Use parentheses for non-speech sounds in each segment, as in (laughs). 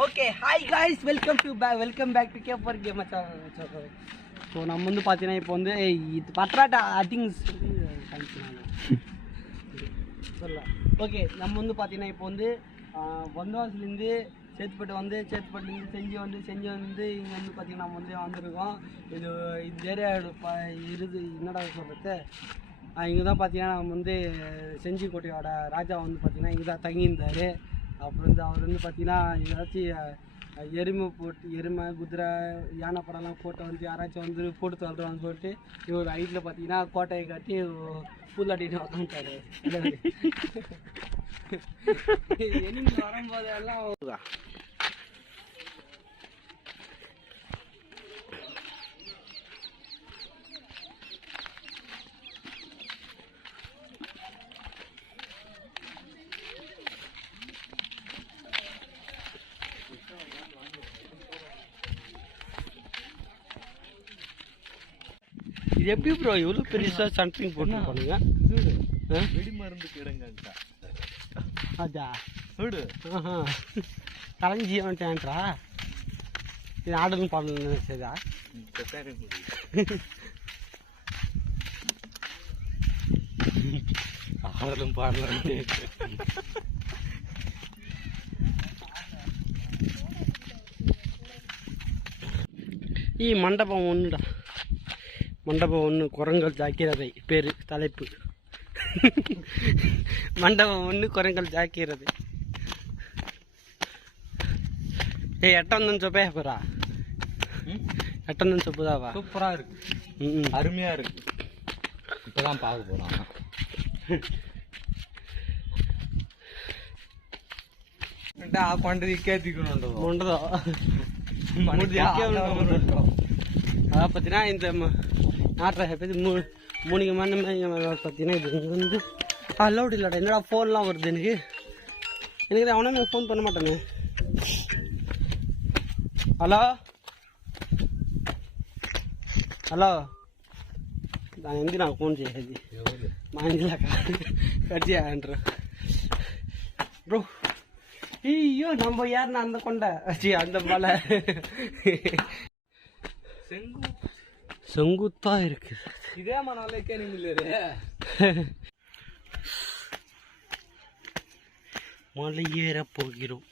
Okay hi guys welcome to back welcome back to K for game so நம்ம வந்து பார்த்தீங்கன்னா இப்போ வந்து இது பட்ராட்டா அட்டிங்ஸ் சொல்லலாம் ஓகே நம்ம வந்து பார்த்தீங்கன்னா இப்போ வந்து வந்தவாசிலேருந்து சேத்துப்பட்டு வந்து சேத்துப்பட்டுலேருந்து செஞ்சு வந்து செஞ்சு வந்து இங்கே வந்து பார்த்தீங்கன்னா நம்ம வந்து வந்திருக்கோம். இது இந்த ஏரியா இருது என்னடா சொல்கிறது இங்கே தான் பார்த்தீங்கன்னா நம்ம வந்து செஞ்சிக்கோட்டையோட ராஜா வந்து பார்த்தீங்கன்னா இங்கே தான் தங்கியிருந்தார். அப்புறம் வந்து அவர் வந்து பார்த்தீங்கன்னா ஏதாச்சும் எருமை போட்டு எருமை குதிரை யானை படம்லாம் போட்டு வந்து யாராச்சும் வந்து போட்டு தள்ளுறான்னு சொல்லிட்டு இவர் ஹைட்டில் பார்த்தீங்கன்னா கோட்டையை கட்டி புல்லாட்டிட்டு உட்காந்துட்டாரு எனிமி (laughs) (laughs) வரும்போது இது எப்படி ப்ரோ இவ்வளோ பெருசாக சன்ட்ரிங் போட்டு பண்ணுங்க வெடி மருந்து கிடங்கன்ட்ட. அதா. ஆஹா. கலைஞ்சி வந்துட்டேன்ட்ரா இது ஆடலும் பாடலும் சரிதா ஆடலும் பாடலாம் ஈ மண்டபம் ஒன்றுடா மண்டபம் ஒன்று குரங்கள் ஜாக்கிரதை பேர் தலைப்பு. மண்டபம் ஒன்று குரங்கள் ஜாக்கிரதை. ஏய் எட்டந்தன் சொப்பே போறா? எட்டந்தன் சொப்புதாவா? சூப்பரா இருக்கு. ம் அருமையா இருக்கு. இப்பதான் பார்க்க போறோம் ஆஃப் பண்றது கேத்திக்கணும் உண்டுதோ அதான் பார்த்தீங்கன்னா இந்த ஆட்ரா பேசி மூ மூணுக்கு மணி பார்த்தீங்கன்னா இது இங்கே வந்து அலௌட் இல்லைடா என்னடா ஃபோன்லாம் வருது எனக்கு. எனக்கு அவனே நான் ஃபோன் பண்ண மாட்டேனே. ஹலோ? ஹலோ? நான் எந்த நான் ஃபோன் செய்யாது மாஞ்சிலா கட்சியான்ற ப்ரோ ஐயோ நம்ம யாருன்னு அந்த கொண்ட? அச்சி அந்த மலை. செங்கு செங்குத்தா இருக்கு இதே மனாலே நிமில்லரு மலை ஏற போகிறோம்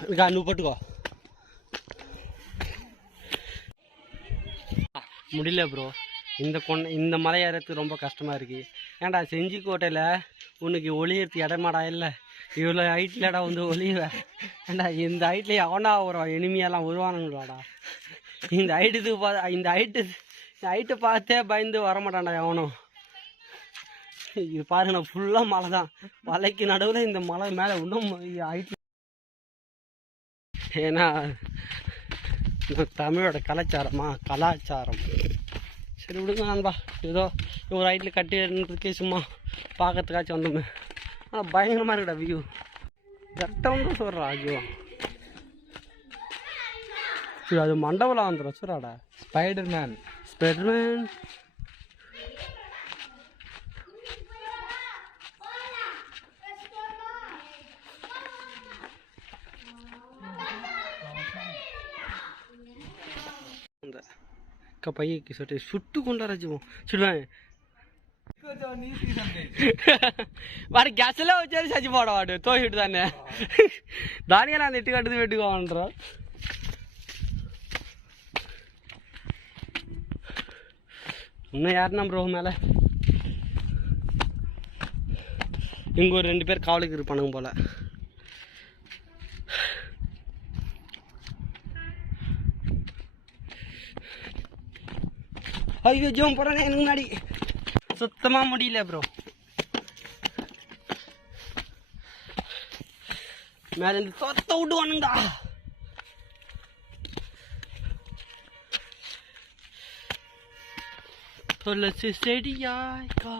இருக்கா నువ్వు పట్టుకో முடியல ப்ரோ இந்த கொண்ட இந்த மலை ஏறத்துக்கு ரொம்ப கஷ்டமாக இருக்குது ஏன்டா செஞ்சிக்கோட்டையில் உனக்கு ஒளியறதுக்கு இடமாடா இல்லை இவ்வளோ ஹைட்லடா வந்து ஒளியுவ ஏன்டா இந்த ஹைட்டில் எவனா வரும் இனிமையெல்லாம் வருவானுங்களாடா இந்த ஹைட்டுக்கு பா இந்த ஹைட்டு இந்த ஹைட்டை பார்த்தே பயந்து வரமாட்டான்டா எவனும். இது பாருங்க ஃபுல்லாக மலை தான் மலைக்கு நடுவில் இந்த மலை மேலே இன்னும் ஹைட் ஏன்னா தமிழோட கலாச்சாரமா? கலாச்சாரம். சரி விடுங்க நண்பா. ஏதோ ஒரு ஹைட்டில் கட்டி இருக்கே சும்மா பார்க்கறதுக்காச்சும் வந்தோமே. பயங்கரமாக இருக்குடா வியூ கரெக்டாக சொல்கிறா ஐயோ சரி அது மண்டபம்லாம் வந்துடும் சொல்கிறாடா ஸ்பைடர் மேன் ஸ்பெடர்மேன் அந்த அக்கா பையக்கு சொட்டு சுட்டு கொண்டா ராஜுவோம் சுடுவேன் వాడి గ్యాస్లో వచ్చేది చచ్చిపోవడం వాడు తోసిడు దాన్ని దానికే నా నెట్టు కట్టుది పెట్టుకోమంటారు இன்னும் யாருன்னா ப்ரோ மேலே இங்கே ஒரு ரெண்டு பேர் காவலுக்கு இருப்பானுங்க போல ஐயோ ஜோம் போகிறானே எனக்கு முன்னாடி சுத்தமாக முடியல ப்ரோ மேலே இருந்து தொத்த விடுவானுங்கடா. துளசி செடியாய் கா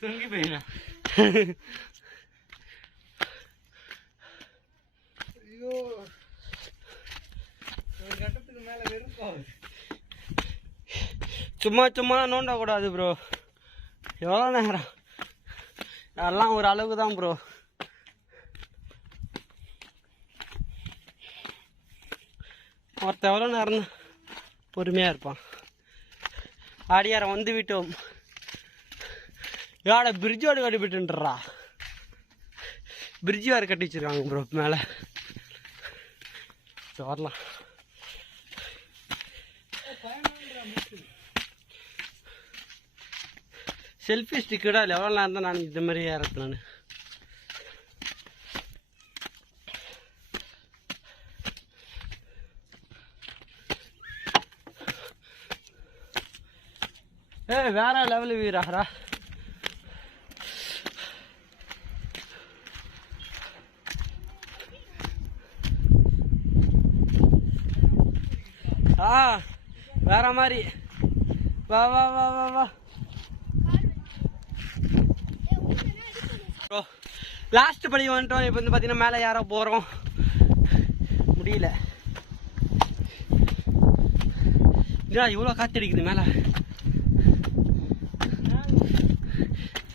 தூங்கி போயினா ஐயோ ஒரு கட்டத்துக்கு மேல வெறுப்பாகுது சும்மா சும்மா நோண்டக்கூடாது ப்ரோ எவ்வளோ நேரம்? எல்லாம் ஒரு அளவு தான் ப்ரோ ஒருத்த எவ்வளோ நேரம் பொறுமையாக இருப்பான். ஆடியாரம் வந்து விட்டோம். யாட பிரிட்ஜோடு கட்டிவிட்டுன்றா. பிரிட்ஜ் வேறு கட்டி வச்சுருக்காங்க ப்ரோ மேலே. சரி, வரலாம். செல்ஃபி ஸ்டிக்கோட லெவலாக இருந்தால் நான் இந்த மாதிரி ஏறது நான். ஏ வேற லெவல் வீராகரா. ஆ வேற மாதிரி. வா வா வா வா வா. லாஸ்ட் படி வந்துட்டோம். இப்போ வந்து பார்த்தீங்கன்னா மேலே யாரோ போகிறோம் முடியல. இதா இவ்வளோ காத்தடிக்குது மேலே?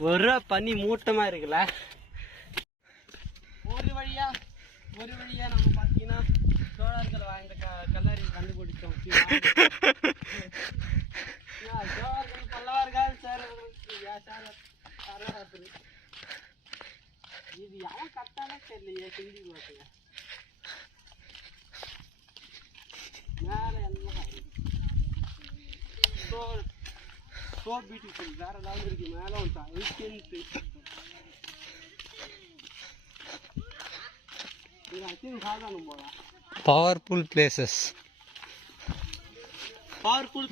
ஒரு பனி மூட்டமாக இருக்குல்ல? ஒரு வழியா ஒரு வழியா நம்ம பார்த்தீங்கன்னா சோழர்கள் வாழ்ந்த க கல்லறி கண்டுபிடிச்சோம் ஆ, சோழர்கள் பல்லவர்கள் சேரர்கள் யா, சேர- சேரர்கள். இது எவன் கட்டாலே தெரியலையே ஹிந்தி பாட்டுங்க மேலே எல்லாம் ஸோ ஸோ பியூட்டிஃபுல் வேற லெவல் இருக்கு மேலே வந்து ஐக்கியன்ட்டு இது அச்சின் சாதாரணம் போகலாம் பவர்ஃபுல் பிளேசஸ் பவர்ஃபுல்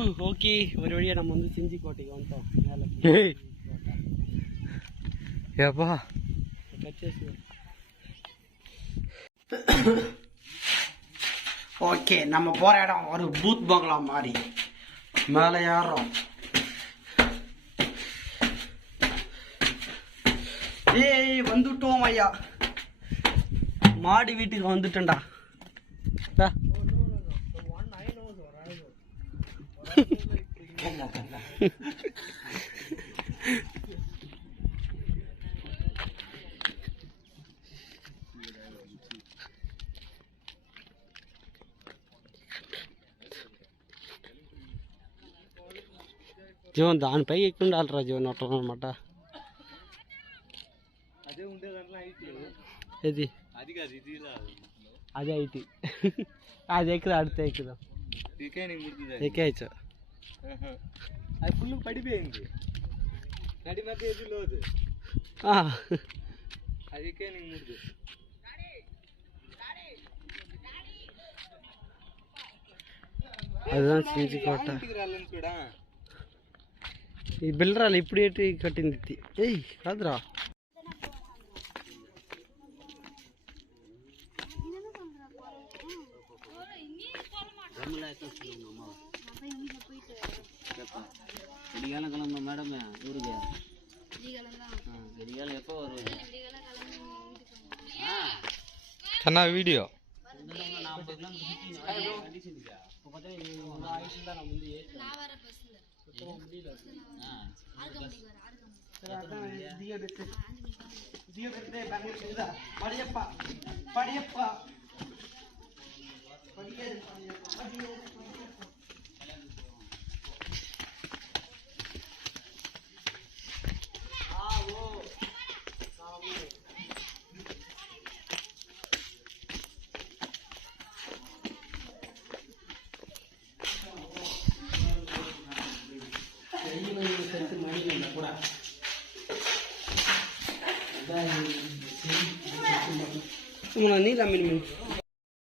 (laughs) ஓகே ஒரு வழியாக நம்ம வந்து செஞ்சி கோட்டைக்கு வந்துட்டோம். மேலே (laughs) ஏய் ஏப்பா. ஓகே நம்ம போற இடம் ஒரு பூத் பங்களா மாதிரி. மேலே ஏறுறோம். ஏய் வந்துட்டோம் ஐயா. மாடி வீட்டுக்கு வந்துட்டேன்டா. జీవన్ దానిపై ఎక్కువ ఉండాలిరా జీవన్ అట్లా అనమాట ఇది (laughs) అది ఐటి. అది ఎక్కుదా అడితే ఎక్కుదాం ఎక్కేయచ్చు అది ఫుల్ పడిపోయింది నడి మధ్య ఎది లేదు ఆ, అది ఇకే నీకు ముడుదు அதுதான் செஞ்சு கோட்டை ఇంటికి రాలని కూడా ఈ బిల్డరాలు ఇప్పుడు ఏంటి కట్టింది ఇది. ఏయ్ కాదురా கேட்போம். விடிகாலம் கிளம்ப மேடம் ஊருக்கு? விடிகாலம் எப்போ வருவீங்க கண்ணா வீடியோ. படியப்பா படியப்பா. படியப்பா കൂടാ. നീ ലമ്മിന്